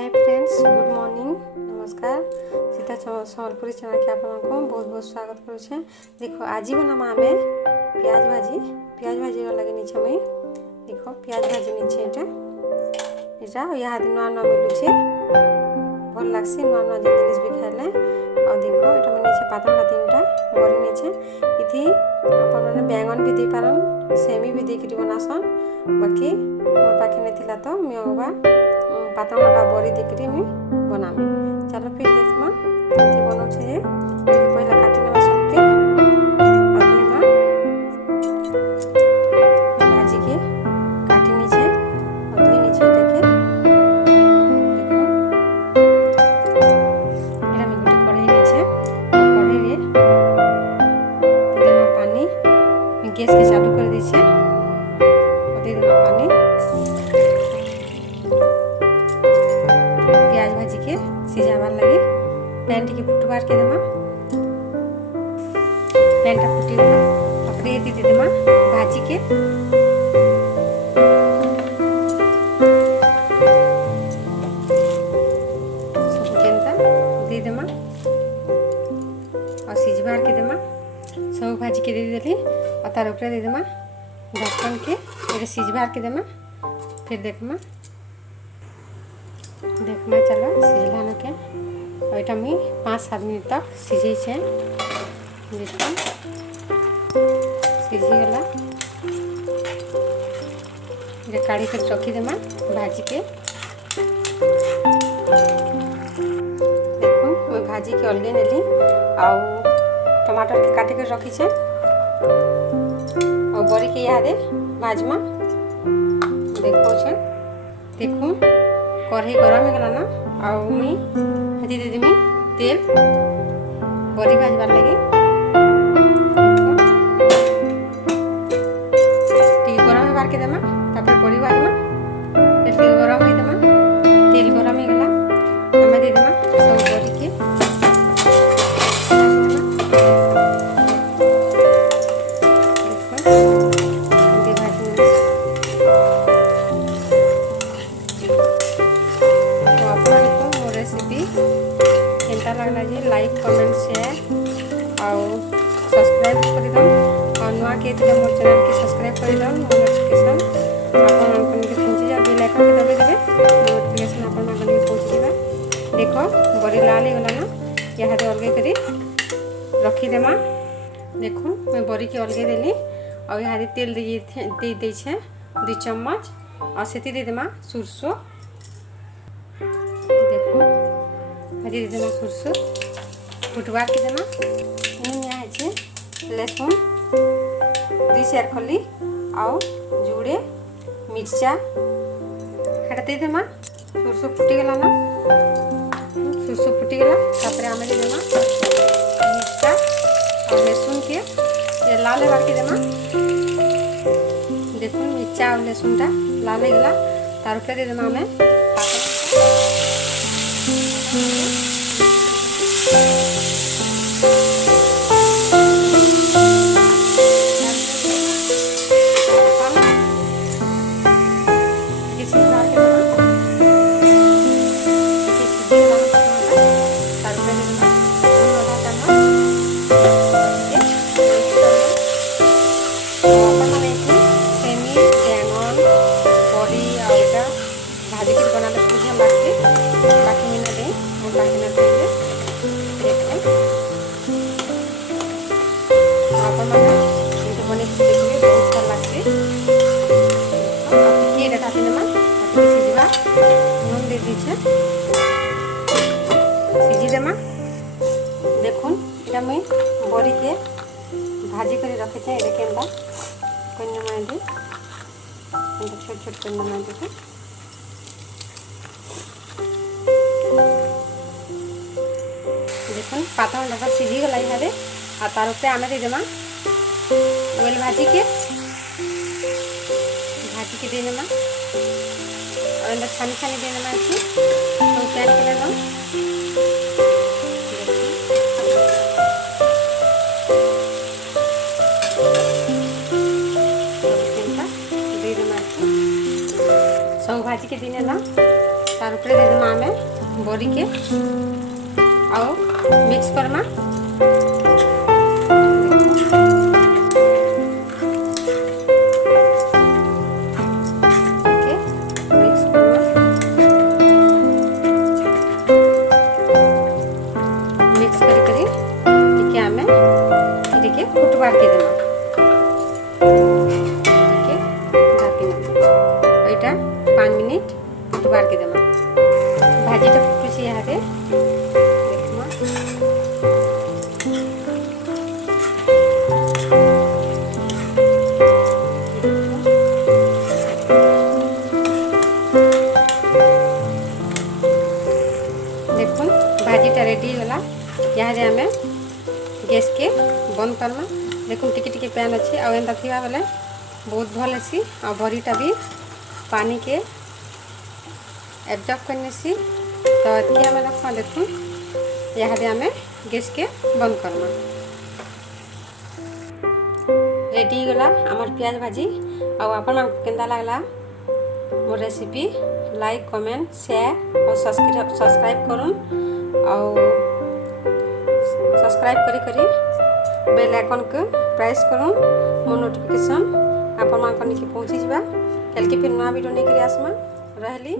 Hi friends, good morning, नमस्कार। Sita sambalpuri channel के आप बहुत बहुत स्वागत करुचे। देखो आज बनामा आम प्याज भाजी लगे नीचे मुई देखो प्याज भाजी नीचे यहाँ यहाँ नुआ नुआ मिलूचे भल लग्सी नुआ नुआ जिनिस भी खाइले। और देखो ये नीचे पातला 3टा बरी नीचे इथि अपन बैंगन भी दे पारन सेमी भी देकरी बनासन। बाकी मोर पाखे नहीं थिला तो मुझे पातला बरी देकरी मुई बनामी। चलो फिर देखमा केमती बनाउछे जे पहले काटी नेबा सबके अधीमा भाजी के काटी नीचे और धोई नीचे एटाके देखो एटा मी गोटे कढ़ाई नीचे और कढ़ाई रे देना पानी मी गैस के चालू कर दीछे और दे देना पानी प्याज भाजी के सिझाबार लगे पैन टी फुटबार के देमा पैन टा फुटी गला तापरे ये दे देमा भाजी के सब केनता दे देमा और सिझबार के देमा सब भाजी के दे देली और तार ऊपर दे देमा ढक्कन के ये सिझबार के देमा। फिर देखमा चलो सिझलानो के और ये मुई 5-7 मिनट तक सिझे देखो सिझीगला ये काढ़ी कर रखीदेमा भाजी के। देखो मैं भाजी के अलगे नेली आउ टमाटर के काटी कर रखी और बड़ी के यादे भाजमा देखो कढ़ाई गरम हो गला ना आउ मुई हती दे देमी तेल बड़ी भाजबार लगे टी गरम होबार के देमा तापर बड़ी भाजमा तेल गरम हो देमा तेल गरम हो गला हमें दे देमा सब बड़ी के लगला जी लाइक कमेंट शेयर और सब्सक्राइब कर दम और नुआ के मोर चैनल के सब्सक्राइब कर दम नोटिफिकेशन आपन अपन के पहुंच जा बेल आइकन के दबे देबे नोटिफिकेशन आपन मन के पहुंच जेबा। देखो बड़ी लाल हो गला ना यहाँ दे अलगे करी रखी देमा। देखो मैं बड़ी के अलगे देली और यहाँ तेल दे दे छे 2 चम्मच और सेती दे देमा सुरसो देखो हरी देना सुरसो फुटवा के देना यहाँ है लहसुन 2-4 खली आउ जुड़े मिर्चा हेटा दे देमा सुरसो फुटीगला ना सुरसो फुटीगला तापर आमे दे देमा मिर्चा और लहसुन के ये लाल बार के देमा। देखो मिर्चा और लहसुनटा लाल हो गला तार ऊपर दे देमा आमे भाजी के बनाने मुझे बाकी में ना दें और बाकी ना देंगे देखो आप बने देखिए बहुत भल लगते ये देखाती ना सिझा नून दे दीजिए सिझी देमा। देखो ये मुई बड़ी के भाजी कर रखे थे ये केनता कन्या माय दी छोट छोट कन्या माय दी देखो पातल लगा सिझी गला यहाँ आ तार ऊपर आमे दे देमा ओइल भाजी के दे देमा और छानी छानी दे देमा अच्छी तो पैन के लेना दे देमा सब भाजी के दिन ना तार ऊपर दे देमा आमे बड़ी के आओ मिक्स करमा। फुटबार के देना ठीक है ढाकी ना 5 मिनट फुटबार के देना। भाजीटा फुटुची यहाँ देखमा देखुन भाजीटा रेडी होला। यहाँ आमे गैस के बंद करमा। देखो टिके टिके पैन अच्छे आ एंता थिबा बेले बहुत भल हेसी आ बड़ीटा भी पानी के एब्जॉर्ब करनेसी। तो एतकी आमे रखमा। देखो यहाँ आमे गैस के बंद करमा। रेडी गला आमर प्याज भाजी। आ आपन केंदा लागला मोर रेसिपी लाइक कमेंट शेयर और सब्सक्राइब करूँ। सब्सक्राइब करी बेल आइकन को प्रेस करूँ मो नोटिफिकेशन आपण मान के पहुँची जावा। कल के फिर नया वीडियो नहीं करी आसमा रहली।